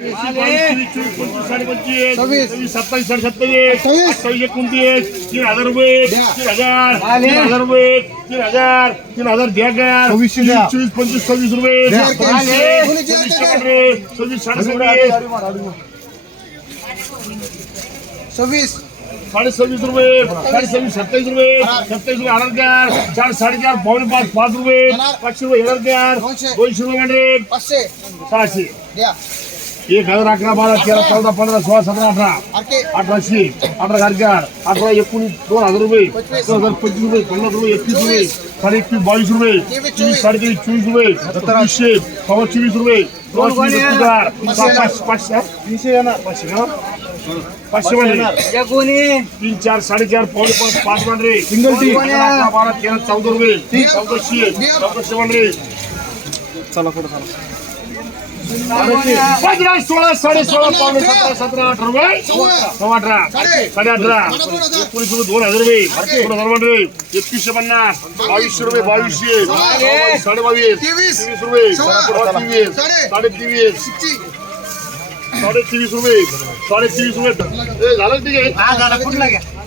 सव्वीस सत्तावीस साडे सत्तावीस सव्वीस. एकोणतीस तीन हजार रुपये. तीन हजार. तीन हजार रुपये तीन हजार तीन हजार द्या. चोवीस पंचवीस सव्वीस रुपये सव्वीस साडे सव्वीस सव्वीस साडे सव्वीस रुपये साडे सव्वीस सत्तावीस रुपये सत्तावीस रुपये हजार चार चार साडेचार पावणे पाच पाच रुपये पाचशे रुपये हजार चार दोनशे. रुपये सहाशे द्या एक हजार अकरा बारा तेरा चौदा पंधरा सोळा सतरा अठरा. अठराशे अठरा हजार अठरा एकोणीस दोन हजार रुपये दोन हजार पंचवीस रुपये पन्नास रुपये एकतीस रुपये साडे एकतीस बावीस रुपये चोवीस साडे चोवीस रुपये सत्तावीसशे सव्वा चोवीस रुपये दोन हजार पाचशे पाचशे तीनशे येणार. पाचशे ना पाचशे तीन चार साडेचार पावणे पाच पाच मांडरे सिंगल टी. बारा तेरा चौदा रुपये. चौदाशे चौदाशे मांडरे पंधरा सोळा साडे सोळा पावणे सतरा सतरा अठरा रुपये सव्वा अठरा साडे अठरा एकोणीस रुपये दोन हजार रुपये दोन हजार रुपये एकवीसशे पन्नास बावीसशे रुपये बावीसशे साडे बावीस तेवीस. तेवीस रुपये। सव्वा. सव्वा तेवीस साडे. साडे तेवीस साडे तेवीस रुपये। साडे तेवीस रुपये। ए, झालं ठीक आहे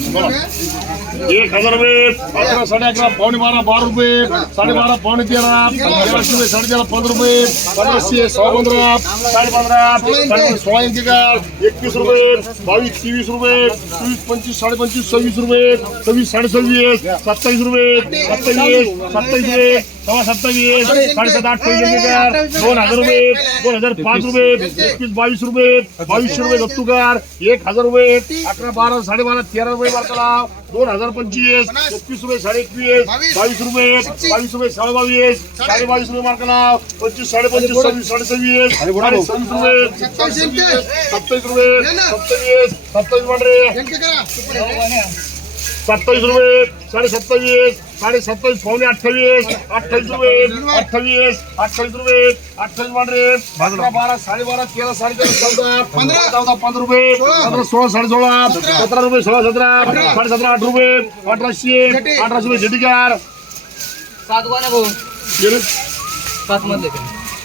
एक हजार रुपये अकरा साडे अकरा पावणे बारा बारा रुपये साडे बारा पावणे तेरा तेराशे रुपये साडे तेरा पंधरा रुपये पंधराशे सहा पंधरा साडे पंधरा सोळा इंची कार एकवीस रुपये बावीस तेवीस रुपये चोवीस पंचवीस साडे पंचवीस सव्वीस रुपये सव्वीस साडे सव्वीस सत्तावीस रुपये सत्तावीस सत्तावीस रुपये सव्वा सत्तावीस साडेसात इंची कार दोन हजार रुपये दोन हजार पाच रुपये एकवीस बावीस रुपये बावीसशे रुपये दत्तूकार एक हजार रुपये अकरा बारा साडेबारा तेरा रुपये बारकाला दोन हजार पंचवीस एकवीस रुपये साडे एकवीस बावीस रुपये बावीस रुपये साडे बावीस साडे बावीस रुपये मार्काला पंचवीस साडे पंचवीस सव्वीस साडे सव्वीस साडे सव्वीस रुपये सत्तावीस रुपये. सत्तावीस सत्तावीस मांडरे सत्तावीस रुपये साडे सत्तावीस साडे सत्तावीस पावणे अठ्ठावीस अठ्ठावीस रुपये अठ्ठावीस अठ्ठावीस रुपये अठ्ठावीस मांडरे अकरा बारा साडे बारा तेरा साडे तेरा चौदा पंधरा चौदा पंधरा रुपये पंधरा सोळा साडे सोळा सतरा रुपये सोळा सतरा साडे सतरा आठ रुपये अठराशे अठराशे रुपये झेटीकार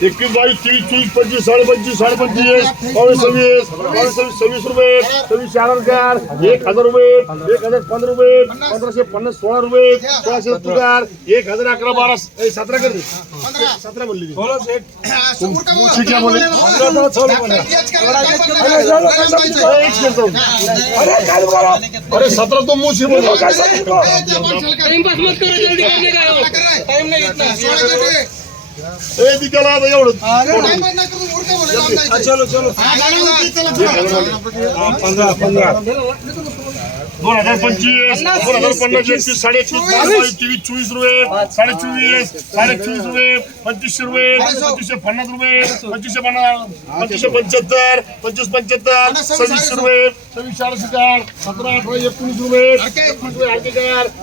एकवीस बावीस तेवीस चोवीस पंचवीस साडे पंचवीस साडे पंचवीस बावीस सव्वीस बावीस सव्वीस सव्वीस रुपये सव्वीस चार हजार एक हजार रुपये एक हजार पंधरा रुपये पंधराशे पन्नास सोळा रुपये सोळाशे पगार एक हजार अकरा बारा सतरा कर. सतरा बोलली. अरे बोला? सतरा तो मुशी बोललो काय सांगितलं? ए, ती केला आता एवढं चलो चलो पंधरा पंधरा. दोन हजार पंचवीस दोन हजार पन्नास एकतीस साडे तेवीस चोवीस रुपये साडे चोवीस साडे चोवीस रुपये पंचवीसशे रुपये पंचवीसशे पन्नास रुपये पंचवीसशे पन्नास पंचवीसशे पंच्याहत्तर पंचवीस पंच्याहत्तर सव्वीसशे रुपये सव्वीस सतरा अठरा एकोणीस रुपये चौदा पंधरा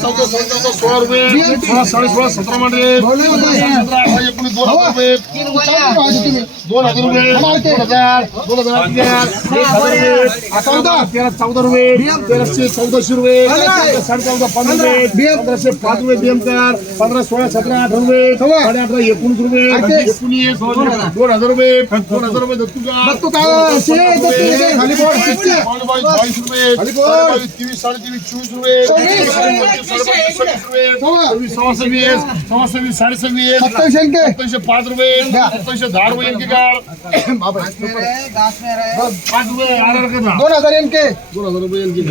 चौदा चौदा सोळा रुपये सोळा साडे सोळा सतरा सतरा अठरा एकोणीस दोन हजार रुपये दोन हजार रुपये दोन हजार दोन हजार हजार एक हजार रुपये चौदा. तेरा चौदा रुपये तेराशे चौदाशे रुपये साडे चौदा पंधरा रुपये पंधराशे पाच रुपये बीएम चार. पंधरा सोळा सतरा अठरा रुपये साडे अठरा एकोणीस रुपये एकोणीस दोन हजार रुपये दोन हजार रुपये बावीस रुपये बावीस तेवीस साडे तेवीस चोवीस रुपये सव्वीस सव्वीस सव्वा सव्वीस सव्वा सव्वीस साडे सव्वीस सत्तावीसशे पाच रुपये सत्तावीसशे दहा रुपये यांची कार पाच रुपये आर करा दोन हजार एनके दोन हजार रुपये कार.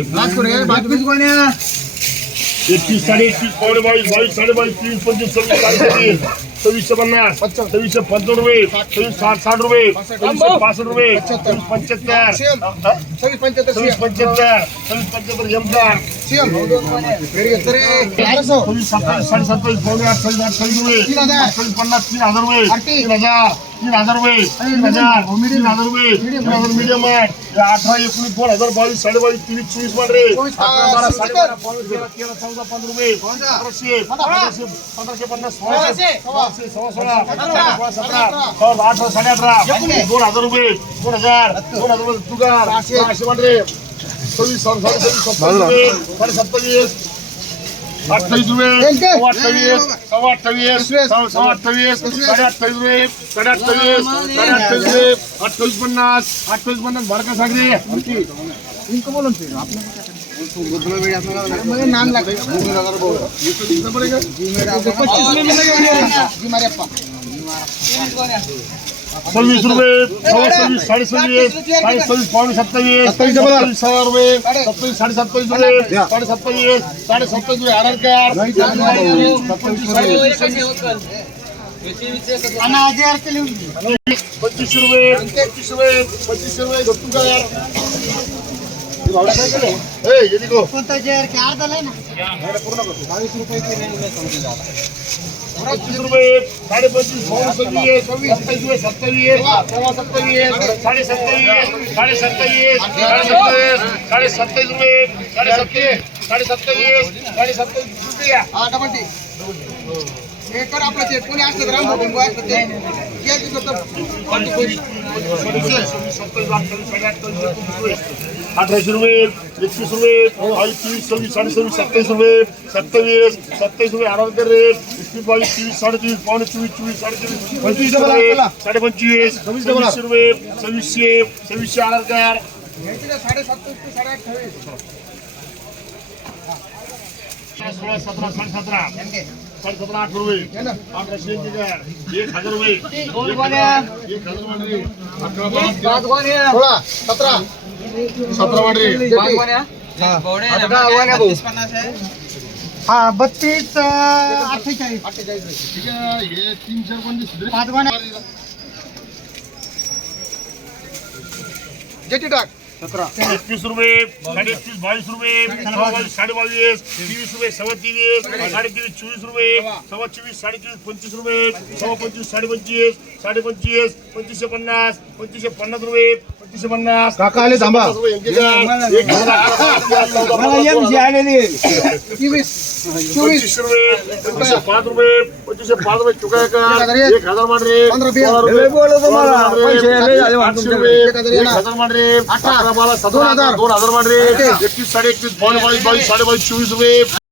एकतीस साडे एकतीस पावणे बावीस बावीस साडे बावीस तेवीस पंचवीस सव्वीस साडे सव्वीस सव्वीसशे पन्नास सव्वीसशे पंचावन्न रुपये सव्वीस साठ साठ रुपये सव्वीसशे पासष्ट रुपये सव्वीस पंच्याहत्तर सव्वीस पंच्याहत्तर सव्वीस पंच्याहत्तर सव्वीस पंच्याहत्तर एमदार सव्वीस सत्तावीस साडे सत्तावीस पावणे अठ्ठावीस अठ्ठावीस रुपये. तीन हजार. अठ्ठावीस पन्नास तीन हजार रुपये. तीन हजार. तीन हजार रुपये तीन हजार तीन हजार रुपये तीन हजार मीडियम आहे हे अठरा एकोणीस दोन हजार बावीस साडे बावीस तेवीस चोवीस मान रे चोवीस, अकरा बारा चोवीस, साडे बारा बावीस तेरा तेरा चौदा पंधरा रुपये पंधराशे पंधराशे पंधराशे पन्नास सोळाशे सोळाशे सव्वा सोळा सोळा सतरा सोळा अठरा साडे अठरा दोन हजार रुपये दोन हजार दोन हजार रुपये तुगार सहाशे मान रे सव्वीस साडे सव्वीस सत्तावीस रुपये साडे सत्तावीस अठ्ठावीस रुपये सव्वा अठ्ठावीस सव्वा अठ्ठावीस सव्वा सव्वा अठ्ठावीस साडे अठ्ठावीस रुपये साडे अठ्ठावीस रुपये सव्वीस रुपये सव्वा सव्वीस साडे सव्वीस साडे सव्वीस पावणे सत्तावीस सत्तावीस सहा रुपये सत्तावीस साडे सत्तावीस रुपये साडे सत्तावीस साडे सत्तावीस रुपये. नाही. सत्तावीस साडे पंचवीसशे रुपये पंचवीस रुपये पंचवीसशे रुपये गप्पूकार ए येते को पंचवीस रुपये साडे पंचवीस पाऊण सव्वीस सव्वीस सत्तावीस सत्तावीस सव्वा सत्तावीस साडे सत्तावीस साडे सत्तावीस साडे सत्तावीस साडे सत्तावीस रुपये साडे सत्तावीस साडे सत्तावीस साडे सत्तावीस रुपये हा डबल टी. हे कर आपलं ते. कोणी असलं तर राम भोंगो असलं ते. अठराशे रुपये एकवीस रुपये बावीस तेवीस सव्वीस साडे सव्वीस सत्तावीस रुपये सत्तावीस सत्तावीस रुपये आरामकर रेट एकवीस बावीस तेवीस साडे तेवीस पावणे चोवीस चोवीस साडे चोवीस पंचवीस रुपये साडे पंचवीस सव्वीसशे रुपये सव्वीसशे सव्वीसशे ना साडे सोळा सतरा साडे सतरा साडे सतरा आठ रुपये. घे ना. अठराशे एक हजार रुपये. एक हजार वाढले अकरा बारा सोळा सतरा हा बत्तीस अठ्ठेचाळीस अठ्ठेचाळीस. ठीक आहे हे तीन चार पण दिसले पाच गोण्या जेटी टाक. एकवीस रुपये साडे एकवीस बावीस रुपये बावीस साडे बावीस तेवीस रुपये सव्वा तेवीस साडे तेवीस चोवीस रुपये सव्वा चोवीस साडे चोवीस पंचवीस रुपये सव्वा पंचवीस साडे पंचवीस साडे पंचवीस पंचवीसशे पन्नास पंचवीसशे पन्नास रुपये पंचवीसशे पन्नास काका आले थांबा. मला एम जी आलेली चोवीस रुपये पंचवीसशे पाच रुपये पंचवीसशे पाच रुपये चुकाय का हजार एक. हजार मान रे पंधरा बीस. सोळा रुपये. लय बोललो तुम्हाला. सोळा रुपये. पैसे लय झाले वाटतं आठशे. रुपये. एक हजार एक येणार. हजार मान रे अठरा. बारा सतरा हजार. दोन हजार मान रे ओके. एकवीस साडे एकवीस बावन्न बावीस बावीस साडे बावीस चोवीस रुपये